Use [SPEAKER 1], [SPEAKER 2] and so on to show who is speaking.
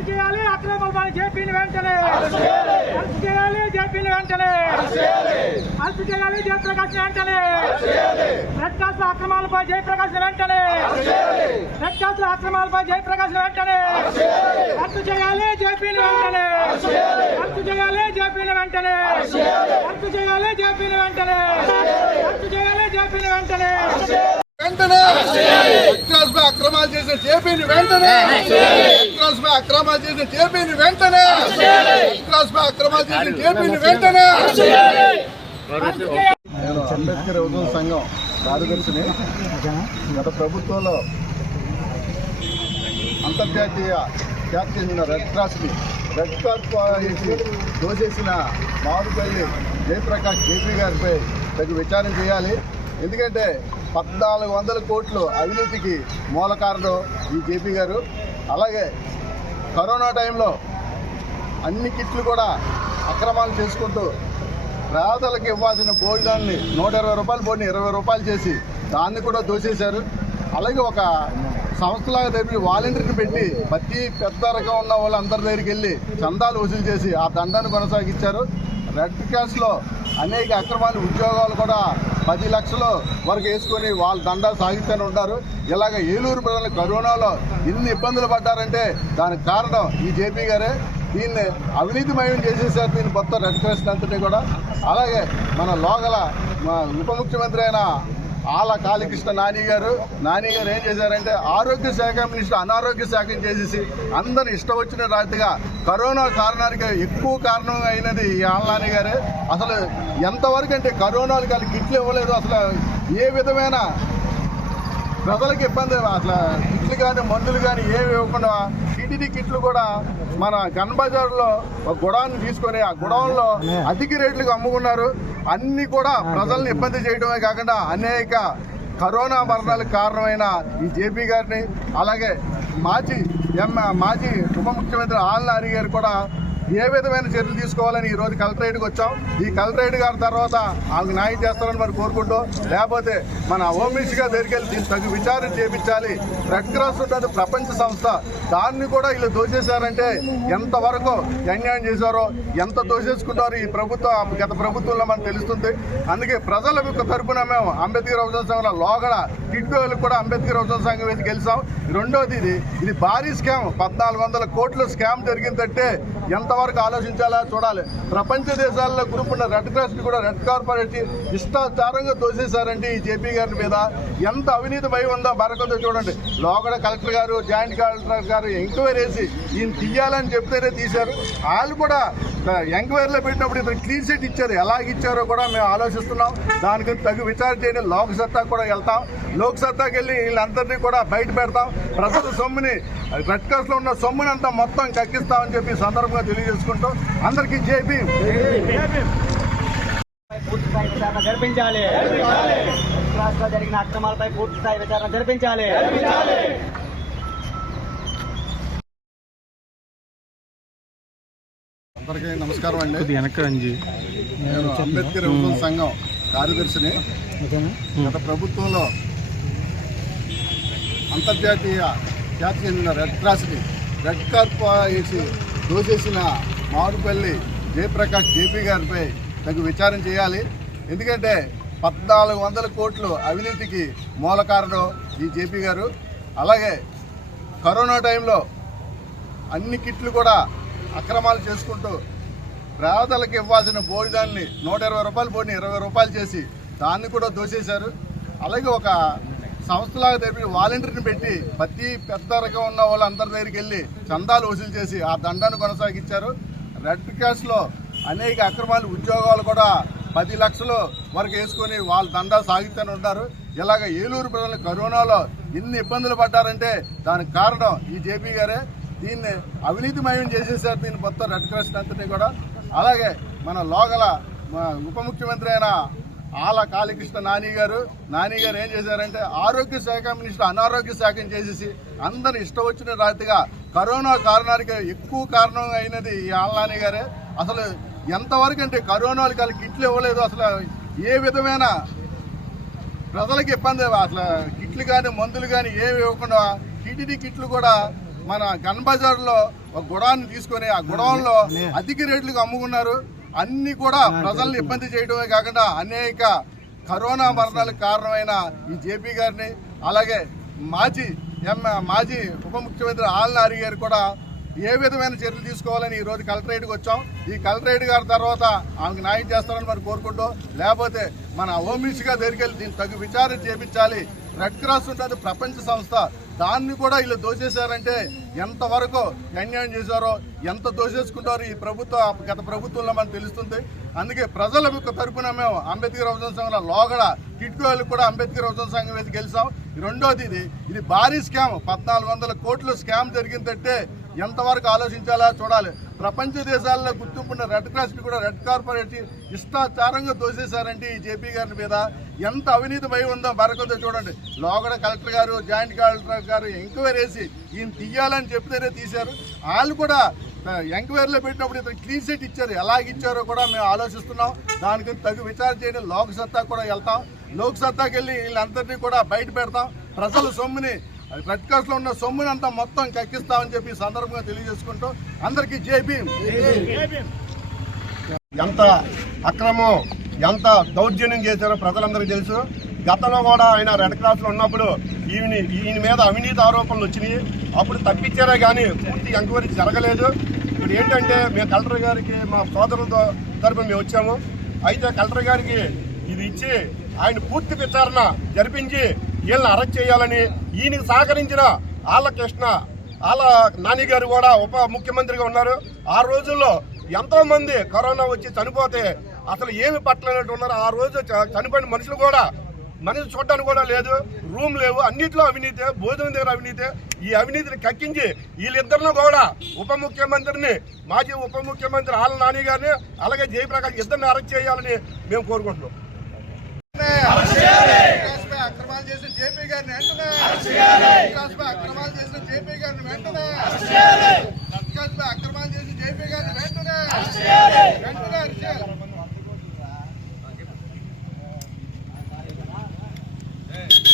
[SPEAKER 1] Arrest చేయాలి అక్రమ జేపీని వెంటనే. అరెస్ట్ చేయాలి. జేపీని వెంటనే. అరెస్ట్ చేయాలి. జయప్రకాష్ వెంటనే. రెడ్ క్రాస్ అక్రమాలపై జయప్రకాష్ వెంటనే. రెడ్ క్రాస్ అక్రమాలపై జయప్రకాష్ వెంటనే. అరెస్ట్ చేయాలి. జేపీని వెంటనే. అరెస్ట్ చేయాలి. జేపీని వెంటనే. అరెస్ట్ చేయాలి. జేపీని వెంటనే. అరెస్ట్ చేయాలి. జేపీని వెంటనే.
[SPEAKER 2] వెంటనే. అక్రాస్ పై అక్రమాలు చేసిన జేపీని వెంటనే! అక్రాస్ పై అక్రమాలు చేసిన జేపీని వెంటనే! అక్రాస్ పై అక్రమాలు చేసిన జేపీని వెంటనే! నేను అంబేద్కర్ యువజన సంఘం కార్యదర్శిని. గత ప్రభుత్వంలో అంతర్జాతీయ ఖ్యాతి చెందిన రెడ్ క్రాస్ని రెడ్ క్రాస్ వేసి దోచేసిన మామిడిపల్లి జయప్రకాష్ జేపీ గారిపై తగు విచారణ చేయాలి. ఎందుకంటే పద్నాలుగు వందల కోట్లు అవినీతికి మూల కారణం ఈ జేపీ గారు. అలాగే కరోనా టైంలో అన్ని కిట్లు కూడా అక్రమాలు చేసుకుంటూ పేదలకు ఇవ్వాల్సిన భోజనాన్ని నూట ఇరవై రూపాయలు పోయిన ఇరవై రూపాయలు చేసి దాన్ని కూడా దోసేశారు. అలాగే ఒక సంస్థలాగా తెలిపి వాలంటీర్ని పెట్టి ప్రతి పెద్ద రకం ఉన్న వాళ్ళు అందరి దగ్గరికి వెళ్ళి చందాలు వసూలు చేసి ఆ దండాన్ని కొనసాగించారు. రెడ్ క్యాష్లో అనేక అక్రమాలు ఉద్యోగాలు కూడా పది లక్షలు వరకు వేసుకొని వాళ్ళ దండా సాగిస్తూనే ఉంటారు ఇలాగ ఏలూరు ప్రజలు కరోనాలో ఎన్ని ఇబ్బందులు పడ్డారంటే దానికి కారణం ఈ జేపీ గారే. దీన్ని అవినీతిమయం చేసేసారు దీన్ని మొత్తం రెడ్ క్రాస్ అంతటి కూడా. అలాగే మన లోగల ఉప ముఖ్యమంత్రి అయిన ఆల కాళీకృష్ణ నాని గారు నాని గారు ఏం చేశారంటే ఆరోగ్య శాఖ మినిస్టర్ అనారోగ్య శాఖను చేసేసి అందరి ఇష్టం వచ్చిన రాత్రిగా కరోనా కారణానికి ఎక్కువ కారణం అయినది ఈ ఆల నాని గారే. అసలు ఎంతవరకు అంటే కరోనాకి వాళ్ళు కిట్లు ఇవ్వలేదు. అసలు ఏ విధమైన ప్రజలకు ఇబ్బంది అట్లా కిట్లు కానీ మందులు కానీ ఏమి ఇవ్వకుండా టీటీడీ కిట్లు కూడా మన గన్ బజార్లో ఒక గుడాన్ని తీసుకొని ఆ గుడౌన్లో అధిక రేట్లకు అమ్ముకున్నారు. అన్ని కూడా ప్రజల్ని ఇబ్బంది చేయడమే కాకుండా అనేక కరోనా మరణాలకు కారణమైన ఈ జేపీ గారిని అలాగే మాజీ ఎం మాజీ ఉప ముఖ్యమంత్రి ఆల్ నారి గారు కూడా ఏ విధమైన చర్యలు తీసుకోవాలని ఈ రోజు కలెక్టరేట్కి వచ్చాం. ఈ కలెక్టరేట్ గారి తర్వాత ఆమెకు న్యాయం చేస్తారని మరి కోరుకుంటూ లేకపోతే మన హోమ్ మినిస్టర్ గారి దగ్గరికి వెళ్ళి దీన్ని తగు విచారణ చేపించాలి రెడ్ క్రాస్ ఉంటుంది ప్రపంచ సంస్థ దాన్ని కూడా వీళ్ళు దోచేశారంటే ఎంతవరకు అన్యాయం చేశారో ఎంత దోచేసుకుంటారో ఈ ప్రభుత్వం గత ప్రభుత్వంలో మనకు తెలుస్తుంది. అందుకే ప్రజల యొక్క తరపున మేము అంబేద్కర్ ఔషధ సంఘంలో లోగడ టిడ్డోలకు కూడా అంబేద్కర్ ఔషధ సంఘం వేసి గెలిచాం. రెండోది ఇది. ఇది భారీ స్కామ్. పద్నాలుగు వందల కోట్ల స్కామ్ జరిగిందంటే ఎంతవరకు ఆలోచించాలా? చూడాలి. ప్రపంచ దేశాల్లో గ్రూప్ ఉన్న రెడ్ క్రాస్ని కూడా రెడ్ కార్పొరేట్ ఇష్టాచారంగా తోసేశారంటే ఈ జేపీ గారి మీద. ఎంత అవినీతి భయం ఉందో మరొకతో చూడండి. లోగడ కలెక్టర్ గారు జాయింట్ కలెక్టర్ గారు ఎంక్వైరీ వేసి ఈయన తీయాలని చెప్తేనే తీశారు. వాళ్ళు కూడా ఎంక్వైరీలో పెట్టినప్పుడు ఇతను క్లీన్ షీట్ ఇచ్చారు. ఎలాగ ఇచ్చారో కూడా మేము ఆలోచిస్తున్నాం. దానికి తగు విచారణ చేయని లోక్ సత్తా కూడా వెళ్తాం. లోక్ సత్తాకి వెళ్ళి వీళ్ళందరినీ కూడా బయట పెడతాం. ప్రజల సొమ్ముని రెడ్ క్రాస్ ఉన్న సొమ్ముని అంతా మొత్తం కక్కిస్తామని చెప్పి సందర్భంగా తెలియజేసుకుంటూ అందరికీ జేపీ
[SPEAKER 3] పూర్తి విచారణ జరిపించాలి. రాష్ట్రంలో జరిగిన అక్రమాలపై పూర్తి స్థాయి విచారణ జరిపించాలి.
[SPEAKER 2] అందరికీ నమస్కారం అండి.
[SPEAKER 4] వెనక్కి రంజీ
[SPEAKER 2] నేను అంబేద్కర్ యువజన సంఘం కార్యదర్శిని. గత ప్రభుత్వంలో అంతర్జాతీయ ఖ్యాతి చెందిన రెడ్ క్రాస్ని రెడ్ కార్ప్ వేసి దోచేసిన మామిడిపల్లి జయప్రకాష్ జేపీ గారిపై తగు విచారణ చేయాలి. ఎందుకంటే పద్నాలుగు వందల కోట్లు అవినీతికి మూల కారణం ఈ జేపీ గారు. అలాగే కరోనా టైంలో అన్ని కిట్లు కూడా అక్రమాలు చేసుకుంటూ పేదలకు ఇవ్వాల్సిన భోజనాన్ని నూట ఇరవై రూపాయలు పోయిన ఇరవై రూపాయలు చేసి దాన్ని కూడా దోసేశారు. అలాగే ఒక సంస్థలాగా తెలిపి వాలంటీర్ని పెట్టి ప్రతి పెద్ద రకం ఉన్న వాళ్ళందరి దగ్గరికి వెళ్ళి చందాలు వసూలు చేసి ఆ దండాన్ని కొనసాగించారు. రెడ్ క్యాష్లో అనేక అక్రమాలు ఉద్యోగాలు కూడా పది లక్షలు వరకు వేసుకొని వాళ్ళ దందా సాగిస్తూనే ఉంటారు ఇలాగ ఏలూరు ప్రజలు కరోనాలో ఎన్ని ఇబ్బందులు పడ్డారంటే దానికి కారణం ఈ జేపీ గారే. దీన్ని అవినీతిమయం చేసేసారు దీన్ని మొత్తం రెడ్ క్రాస్ అంతటి కూడా. అలాగే మన లోగల ఉప ముఖ్యమంత్రి అయిన ఆల కాళీకృష్ణ నాని గారు నాని గారు ఏం చేశారంటే ఆరోగ్య శాఖ మినిస్టర్ అనారోగ్య శాఖను చేసేసి అందరు ఇష్టం వచ్చిన రాతిగా కరోనా కారణానికి ఎక్కువ కారణం అయినది ఈ ఆల నాని గారే. అసలు ఎంతవరకు అంటే కరోనాలు వాళ్ళకి కిట్లు ఇవ్వలేదు అసలు ఏ విధమైన ప్రజలకు ఇబ్బంది అసలు కిట్లు కానీ మందులు కానీ ఏమి ఇవ్వకుండా టీటీడీ కిట్లు కూడా మన గన్ బజార్లో ఒక గుడాన్ని తీసుకొని ఆ గుడాన్లో అధిక రేట్లకు అమ్ముకున్నారు. అన్ని కూడా ప్రజల్ని ఇబ్బంది చేయడమే కాకుండా అనేక కరోనా మరణాలకు కారణమైన ఈ జేపీ గారిని అలాగే మాజీ ఎం మాజీ ఉప ముఖ్యమంత్రి ఆల్నారి గారు కూడా ఏ విధమైన చర్యలు తీసుకోవాలని ఈ రోజు కలెక్టరేట్కి వచ్చాం. ఈ కలెక్టరేట్ గారి తర్వాత ఆమెకు న్యాయం చేస్తారని మరి కోరుకుంటూ లేకపోతే మన హోమ్ మినిస్టర్ గారి దగ్గరికి వెళ్ళి దీన్ని తగు విచారణ చేపించాలి. రెడ్ క్రాస్ ఉంటుంది ప్రపంచ సంస్థ. దాన్ని కూడా వీళ్ళు దోచేశారంటే ఎంతవరకు అన్యాయం చేశారో ఎంత దోచేసుకుంటారో ఈ ప్రభుత్వ గత ప్రభుత్వంలో మనకు తెలుస్తుంది. అందుకే ప్రజల యొక్క తరపున మేము అంబేద్కర్ యువజన సంఘంలో లోగడ కిట్కోలు కూడా అంబేద్కర్ యువజన సంఘం వేసి గెలిచాం. రెండోది ఇది. ఇది భారీ స్కామ్. పద్నాలుగు వందల కోట్ల స్కామ్ జరిగిందంటే ఎంతవరకు ఆలోచించాలా? చూడాలి. ప్రపంచ దేశాల్లో గుర్తింపున్న రెడ్ క్రాస్ని కూడా రెడ్ కార్పొరేట్ ఇష్టాచారంగా దోసేశారంటే ఈ జేపీ గారి మీద. ఎంత అవినీతి భయం ఉందో మరొకదో చూడండి. లోగడ కలెక్టర్ గారు జాయింట్ కలెక్టర్ గారు ఎంక్వైరీ వేసి ఈయన తీయాలని చెప్తేనే తీశారు. వాళ్ళు కూడా ఎంక్వైరీలో పెట్టినప్పుడు ఇతను క్లీన్ సెట్ ఇచ్చారు. ఎలాగిచ్చారో కూడా మేము ఆలోచిస్తున్నాం. దానికి తగు విచారణ చేయడం లోక్ కూడా వెళ్తాం. లోక్సత్తాకి వెళ్ళి వీళ్ళందరినీ కూడా బయట పెడతాం. ప్రజల సొమ్ముని రెడ్ క్రాస్లో ఉన్న సొమ్ముని అంతా మొత్తం కక్కిస్తామని చెప్పి సందర్భంగా తెలియజేసుకుంటూ అందరికీ జై భీమ్.
[SPEAKER 4] ఎంత అక్రమం ఎంత దౌర్జన్యం చేశారో ప్రజలందరికీ తెలుసు. గతంలో కూడా ఆయన రెడ్ క్రాస్లో ఉన్నప్పుడు ఈయన ఈయన మీద అవినీతి ఆరోపణలు వచ్చినాయి. అప్పుడు తప్పించారే కానీ పూర్తి ఎంక్వైరీ జరగలేదు. ఇప్పుడు ఏంటంటే మేము కలెక్టర్ గారికి మా సోదరులతో తరపున మేము వచ్చాము. అయితే కలెక్టర్ గారికి ఇది ఇచ్చి ఆయన పూర్తి విచారణ జరిపించి వీళ్ళని అరెస్ట్ చేయాలని ఈయనకి సహకరించిన ఆళ్ళ కృష్ణ వాళ్ళ నాని గారు కూడా ఉప ముఖ్యమంత్రిగా ఉన్నారు. ఆ రోజుల్లో ఎంతోమంది కరోనా వచ్చి చనిపోతే అసలు ఏమి పట్టలేనట్టు ఉన్నారు. ఆ రోజు చ- చనిపోయిన మనుషులు కూడా మనిషి చూడడానికి కూడా లేదు రూమ్ లేవు అన్నిట్లో అవినీతి భోజనం దగ్గర అవినీతి ఈ అవినీతిని కక్కించి వీళ్ళిద్దరిని కూడా ఉప ముఖ్యమంత్రిని మాజీ ఉప ముఖ్యమంత్రి ఆళ్ళ నాని గారిని అలాగే జయప్రకాష్ ఇద్దరిని అరెస్ట్ చేయాలని మేము కోరుకుంటున్నాం
[SPEAKER 2] వికాస్పై అక్రమాలు చేసిన జేపీ గారిని వెంటనే వికాస్పై అక్రమాలు చేసిన జేపీ గారిని వెంటనే వికాస్పై అక్రమాలు చేసిన జేపీ గారిని వెంటనే వెంటనే అరెస్ట్